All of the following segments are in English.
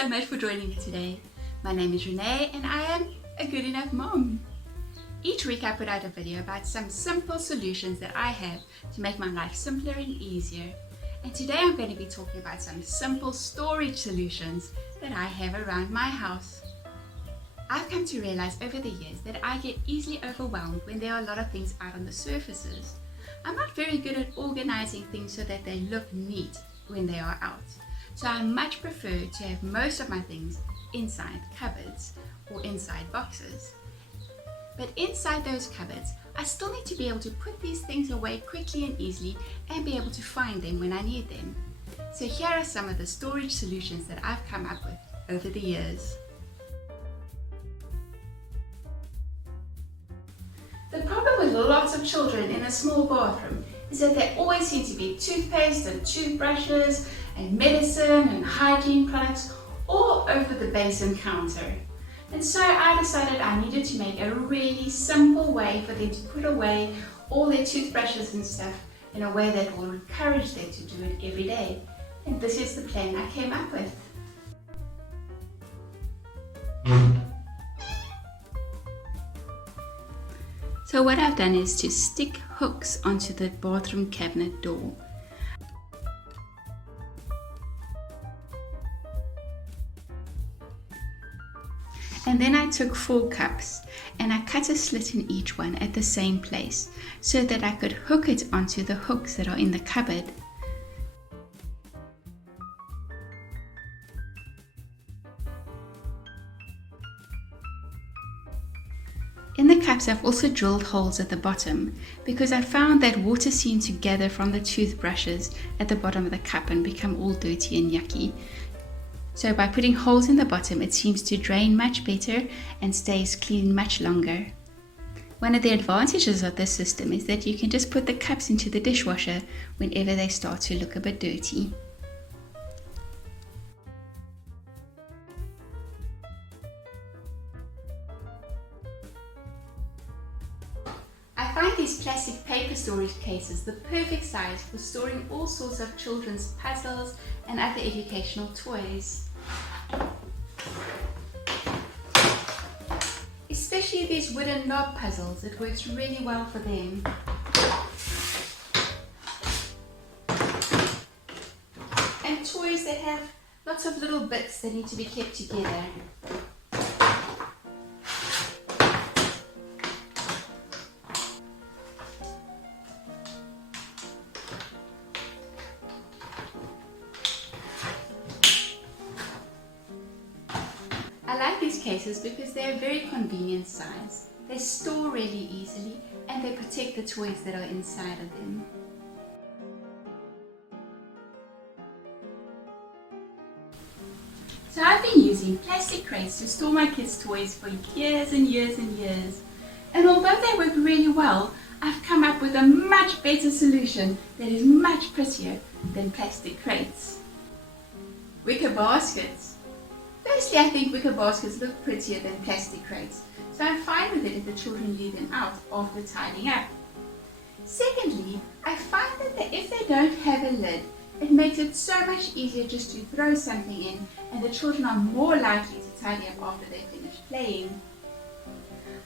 so much for joining me today. My name is Renee and I am a good enough mom. Each week I put out a video about some simple solutions that I have to make my life simpler and easier. And today I'm going to be talking about some simple storage solutions that I have around my house. I've come to realize over the years that I get easily overwhelmed when there are a lot of things out on the surfaces. I'm not very good at organizing things so that they look neat when they are out. So I much prefer to have most of my things inside cupboards or inside boxes. But inside those cupboards, I still need to be able to put these things away quickly and easily and be able to find them when I need them. So here are some of the storage solutions that I've come up with over the years. The problem with lots of children in a small bathroom is that there always seem to be toothpaste and toothbrushes and medicine and hygiene products all over the basin counter. And so I decided I needed to make a really simple way for them to put away all their toothbrushes and stuff in a way that will encourage them to do it every day. And this is the plan I came up with. So what I've done is to stick hooks onto the bathroom cabinet door. And then I took 4 cups and I cut a slit in each one at the same place so that I could hook it onto the hooks that are in the cupboard. In the cups I've also drilled holes at the bottom because I found that water seemed to gather from the toothbrushes at the bottom of the cup and become all dirty and yucky. So by putting holes in the bottom, it seems to drain much better and stays clean much longer. One of the advantages of this system is that you can just put the cups into the dishwasher whenever they start to look a bit dirty. I find these plastic paper storage cases the perfect size for storing all sorts of children's puzzles and other educational toys. Especially these wooden knob puzzles, it works really well for them. And toys that have lots of little bits that need to be kept together. I like these cases because they're a very convenient size. They store really easily and they protect the toys that are inside of them. So I've been using plastic crates to store my kids' toys for years and years and years. And although they work really well, I've come up with a much better solution that is much prettier than plastic crates. Wicker baskets. Firstly, I think wicker baskets look prettier than plastic crates, so I'm fine with it if the children leave them out after tidying up. Secondly, I find that if they don't have a lid, it makes it so much easier just to throw something in, and the children are more likely to tidy up after they finish playing.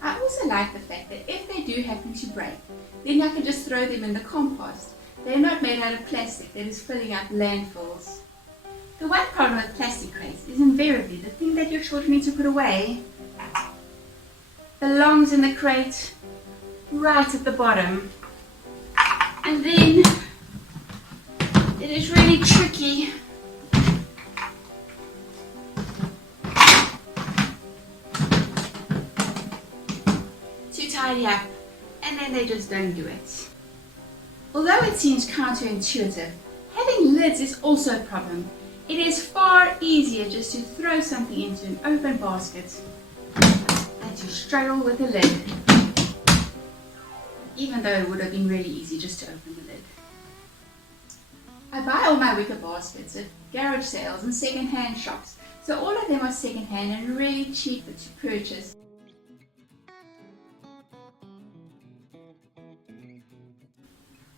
I also like the fact that if they do happen to break, then I can just throw them in the compost. They're not made out of plastic that is filling up landfills. The one problem with plastic crates is invariably the thing that your children need to put away belongs in the crate right at the bottom. And then it is really tricky to tidy up, and then they just don't do it. Although it seems counterintuitive, having lids is also a problem. It is far easier just to throw something into an open basket than to struggle with the lid, even though it would have been really easy just to open the lid. I buy all my wicker baskets at garage sales and second-hand shops, so all of them are second-hand and really cheap to purchase.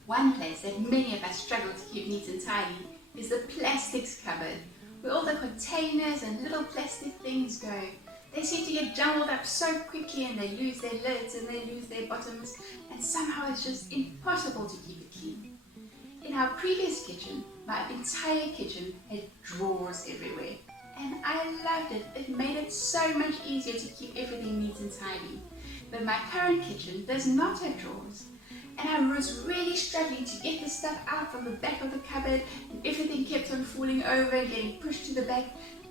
One place that many of us struggle to keep neat and tidy is the plastics cupboard, where all the containers and little plastic things go. They seem to get jumbled up so quickly, and they lose their lids and they lose their bottoms, and somehow it's just impossible to keep it clean. In our previous kitchen, my entire kitchen had drawers everywhere, and I loved it. It made it so much easier to keep everything neat and tidy. But my current kitchen does not have drawers, and I was really struggling to get the stuff out from the back of the cupboard, and everything kept on falling over and getting pushed to the back.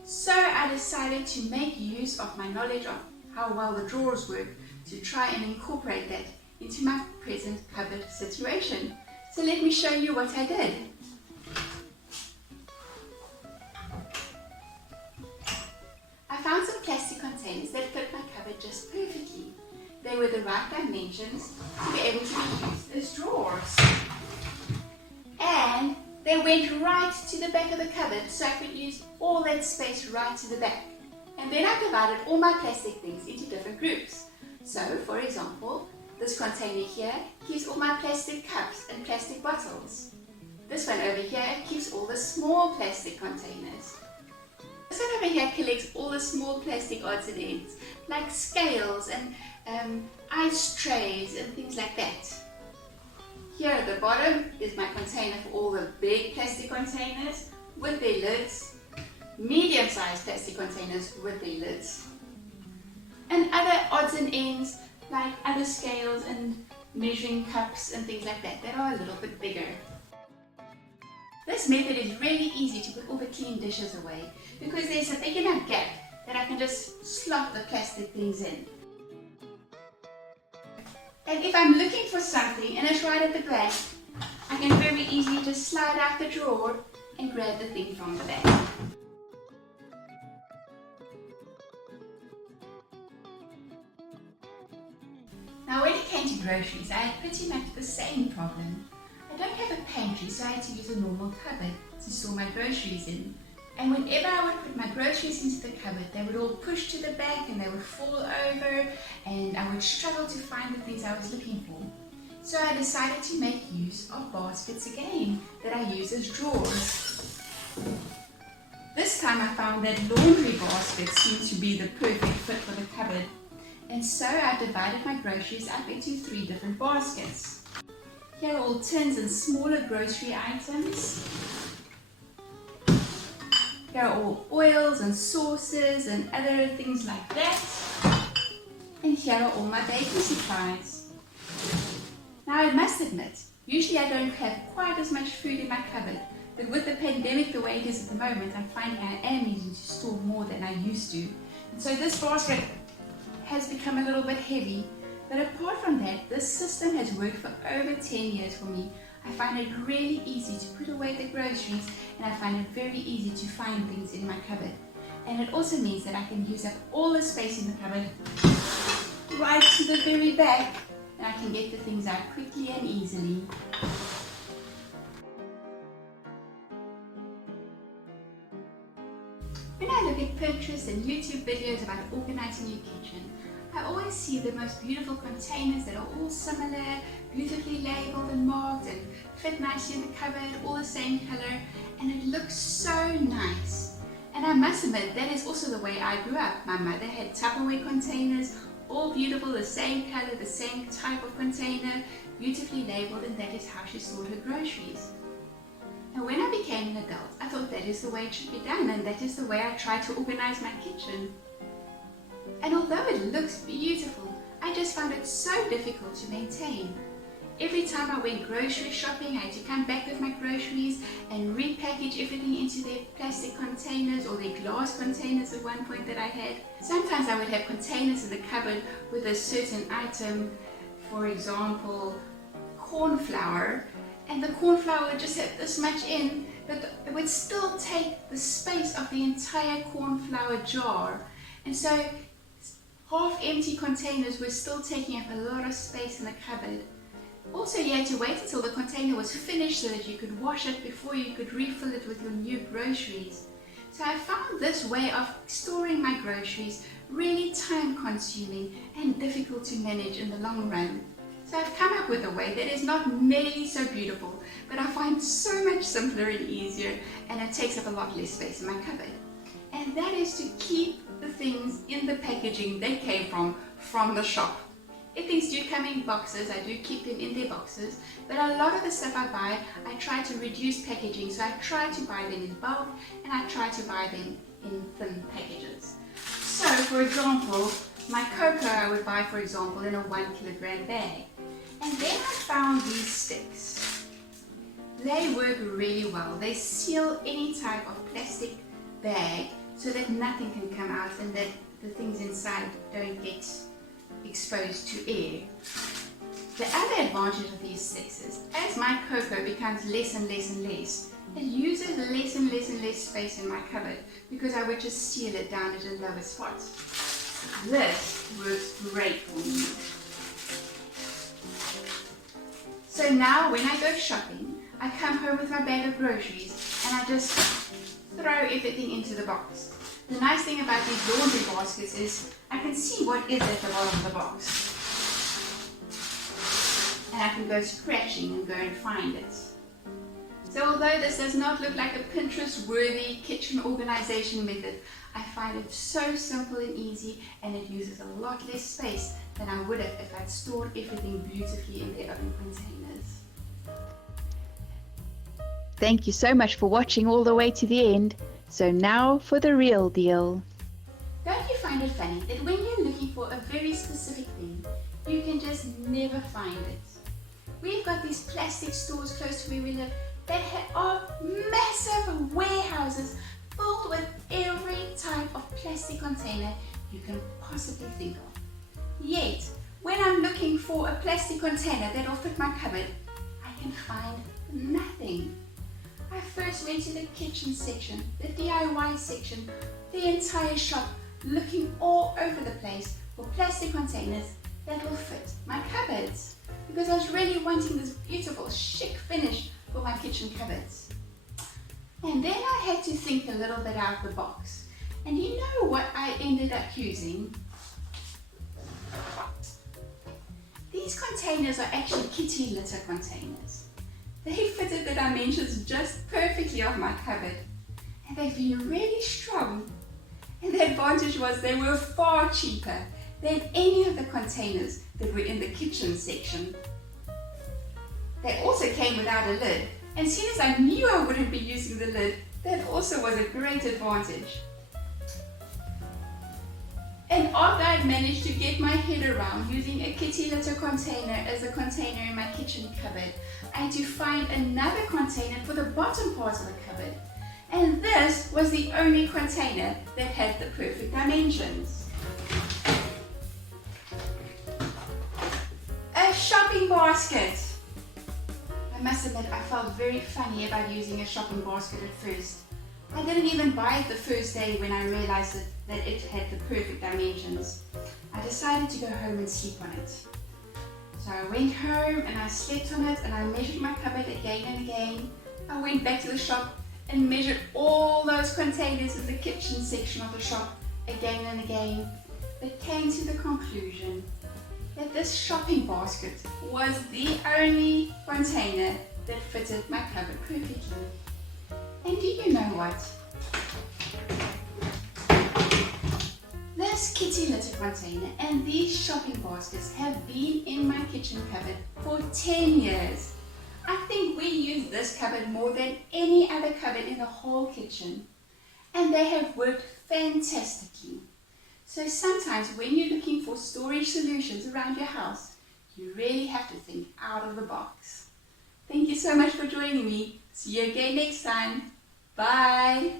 So I decided to make use of my knowledge of how well the drawers work to try and incorporate that into my present cupboard situation. So let me show you what I did. I found some plastic containers that fit my cupboard just perfectly. They were the right dimensions to be able to be used as drawers. And they went right to the back of the cupboard, so I could use all that space right to the back. And then I divided all my plastic things into different groups. So, for example, this container here keeps all my plastic cups and plastic bottles. This one over here keeps all the small plastic containers. This one over here collects all the small plastic odds and ends, like scales and ice trays and things like that. Here at the bottom is my container for all the big plastic containers with their lids, medium-sized plastic containers with their lids, and other odds and ends like other scales and measuring cups and things like that that are a little bit bigger. This method is really easy to put all the clean dishes away because there's a big enough gap that I can just slot the plastic things in. And if I'm looking for something and it's right at the back, I can very easily just slide out the drawer and grab the thing from the back. Now when it came to groceries, I had pretty much the same problem. I don't have a pantry, so I had to use a normal cupboard to store my groceries in. And whenever I would put my groceries into the cupboard, they would all push to the back and they would fall over, and I would struggle to find the things I was looking for. So I decided to make use of baskets again that I use as drawers. This time I found that laundry baskets seemed to be the perfect fit for the cupboard. And so I divided my groceries up into 3 different baskets. Here are all tins and smaller grocery items. Here are all oils and sauces and other things like that. And here are all my baking supplies. Now I must admit, usually I don't have quite as much food in my cupboard, but with the pandemic the way it is at the moment, I'm finding I am needing to store more than I used to. And so this basket has become a little bit heavy, but apart from that, this system has worked for over 10 years for me. I find it really easy to put away the groceries, and I find it very easy to find things in my cupboard. And it also means that I can use up all the space in the cupboard right to the very back, and I can get the things out quickly and easily. When I look at Pinterest and YouTube videos about organizing your kitchen, I always see the most beautiful containers that are all similar, beautifully labeled and marked and fit nicely in the cupboard, all the same color, and it looks so nice. And I must admit, that is also the way I grew up. My mother had Tupperware containers, all beautiful, the same color, the same type of container, beautifully labeled, and that is how she stored her groceries. Now when I became an adult, I thought that is the way it should be done, and that is the way I try to organize my kitchen. And although it looks beautiful, I just found it so difficult to maintain. Every time I went grocery shopping, I had to come back with my groceries and repackage everything into their plastic containers or their glass containers at one point that I had. Sometimes I would have containers in the cupboard with a certain item, for example, corn flour, and the corn flour would just have this much in, but it would still take the space of the entire corn flour jar. And so half-empty containers were still taking up a lot of space in the cupboard. Also, you had to wait until the container was finished so that you could wash it before you could refill it with your new groceries. So I found this way of storing my groceries really time-consuming and difficult to manage in the long run. So I've come up with a way that is not nearly so beautiful, but I find so much simpler and easier, and it takes up a lot less space in my cupboard. And that is to keep the things in the packaging they came from the shop. If things do come in boxes, I do keep them in their boxes, but a lot of the stuff I buy, I try to reduce packaging, so I try to buy them in bulk, and I try to buy them in thin packages. So, for example, my cocoa I would buy, for example, in a 1 kilogram bag. And then I found these sticks. They work really well. They seal any type of plastic bag so that nothing can come out and that the things inside don't get exposed to air. The other advantage of these sticks is, as my cocoa becomes less and less and less, it uses less and less and less space in my cupboard because I would just seal it down at a lower spot. This works great for me. So now when I go shopping, I come home with my bag of groceries and I just throw everything into the box. The nice thing about these laundry baskets is I can see what is at the bottom of the box. And I can go scratching and go and find it. So although this does not look like a Pinterest-worthy kitchen organization method, I find it so simple and easy, and it uses a lot less space than I would have if I'd stored everything beautifully in their own containers. Thank you so much for watching all the way to the end. So now for the real deal. Don't you find it funny that when you're looking for a very specific thing, you can just never find it? We've got these plastic stores close to where we live that are massive warehouses filled with every type of plastic container you can possibly think of. Yet, when I'm looking for a plastic container that will fit my cupboard, I can find nothing. I first went to the kitchen section, the DIY section, the entire shop, looking all over the place for plastic containers that will fit my cupboards, because I was really wanting this beautiful, chic finish for my kitchen cupboards. And then I had to think a little bit out of the box. And you know what I ended up using? These containers are actually kitty litter containers. They fitted the dimensions just perfectly of my cupboard. And they've been really strong. And the advantage was they were far cheaper than any of the containers that were in the kitchen section. They also came without a lid, and as soon as I knew I wouldn't be using the lid, that also was a great advantage. And after I'd managed to get my head around using a kitty litter container as a container in my kitchen cupboard, I had to find another container for the bottom part of the cupboard. And this was the only container that had the perfect dimensions. A shopping basket. I must admit, I felt very funny about using a shopping basket at first. I didn't even buy it the first day when I realized that it had the perfect dimensions. I decided to go home and sleep on it. So I went home and I slept on it and I measured my cupboard again and again. I went back to the shop and measured all those containers in the kitchen section of the shop again and again, but came to the conclusion that this shopping basket was the only container that fitted my cupboard perfectly. And do you know what? This kitty litter container and these shopping baskets have been in my kitchen cupboard for 10 years. I think we use this cupboard more than any other cupboard in the whole kitchen. And they have worked fantastically. So sometimes when you're looking for storage solutions around your house, you really have to think out of the box. Thank you so much for joining me. See you again next time. Bye.